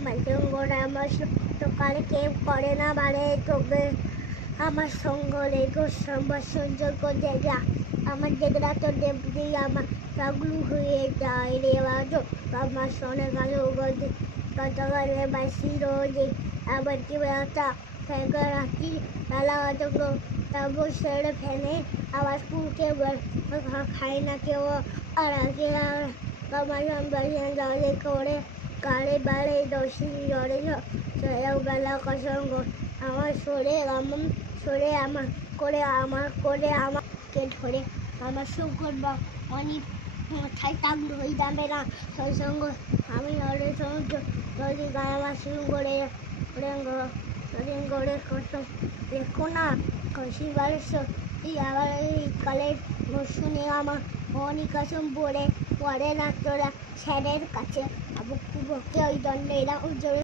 আমার সঙ্গরে আমার সকালে কেউ করে না মানে তবে আমার সঙ্গ লেগো আমার সহ্য জায়গা আমার যেগুলা তো দেবদি আমার পাগলু হয়ে যায় রে বাজো আমার শোনে গেল বলতে কতকালে বাসি রোজে। আবার কি বেড়াতা ফেঁকা রাখি বেলা অত তারপর সেরে ফেনে আবার স্কুলকে খাই না কেউ। আর আগে আমার বাড়িয়ে জলে কালে বাড়ে দশি জলে চলেও বেলা কসঙ্গ আমার সরে আমার সরে আমার করে আমার করে আমাকে ধরে? আমার শুকর বা অনেক মাথায় টাকলো হয়ে যাবে না। সঙ্গে আমি ওরে সমুদ্র যদি গায়ে আমার শুরু করে করে কত দেখো না। কষি এই আবার এই কালে শুনে আমার অনেক কাসম পড়ে পড়ে না তোরা স্যারের কাছে আবু খুব ওই দণ্ডে এরা জোরে